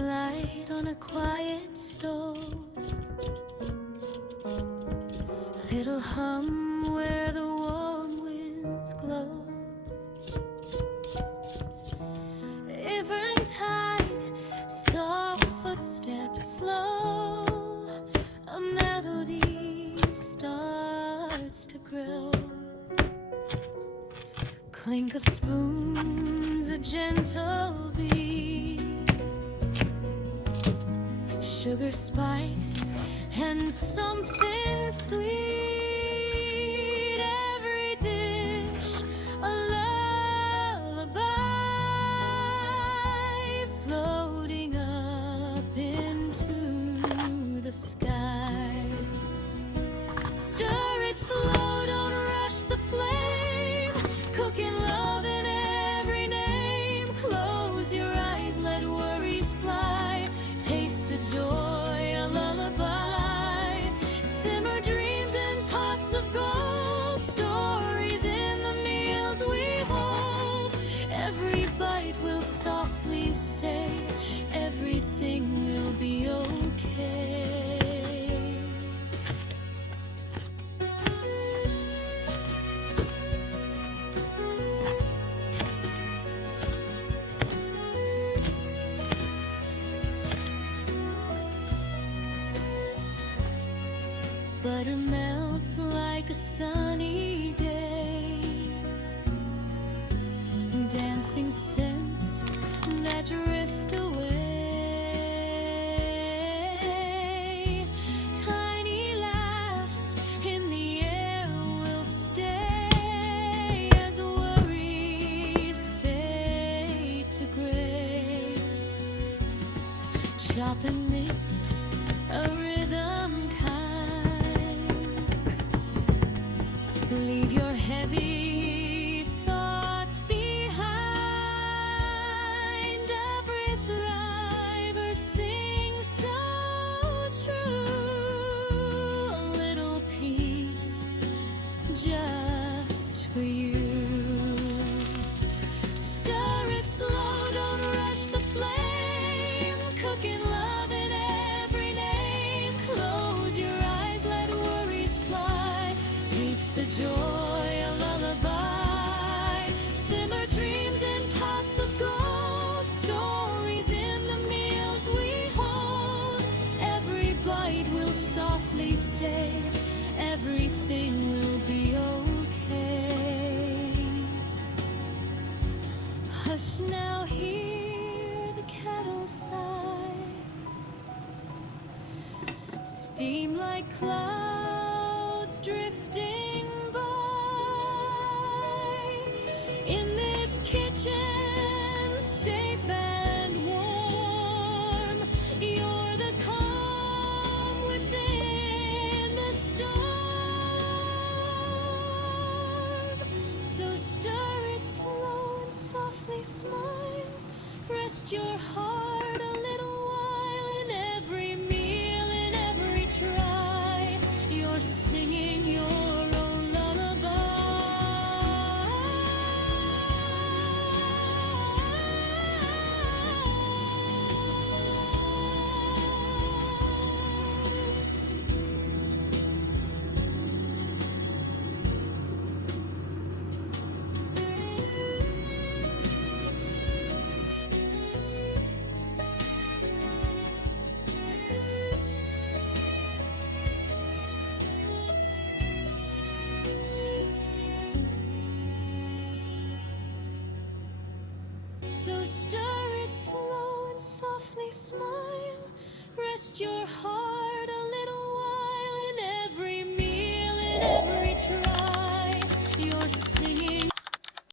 light on a quiet stove, a little hum where the warm winds glow. Eventide, soft footsteps slow, a melody starts to grow. Clink of spoons, a gentle beat, sugar, spice, and something sweet. Every dish a lullaby, floating up into the sky. Stir it slow, don't rush the flame, cooking love in every name. Close your eyes, let worries fly, taste the joy, a lullaby. Simmer dreams in pots of gold, stories in the meals we hold. Every bite will softly say, everything will be okay. Butter melts like a sunny day, dancing scents that drift away. Tiny laughs in the air will stay as worries fade to gray. Chop and mix a rhythm kind, leave your heavy thoughts behind. Every thriver sings so true, a little piece just for you. Stir it slow, don't rush the flame, cooking love in every name. Close your eyes, let worries fly, taste the joy, a lullaby. Simmer dreams in pots of gold, stories in the meals we hold. Every bite will softly say, everything will be okay. Hush now, hear the kettle sigh, steam like clouds drifting by. In this kitchen, safe and warm, you're the calm within the storm. So stir it slow and softly smile, rest your heart a little while. In every meal, in every try, you're singing your own lullaby. So stir it slow and softly smile, rest your heart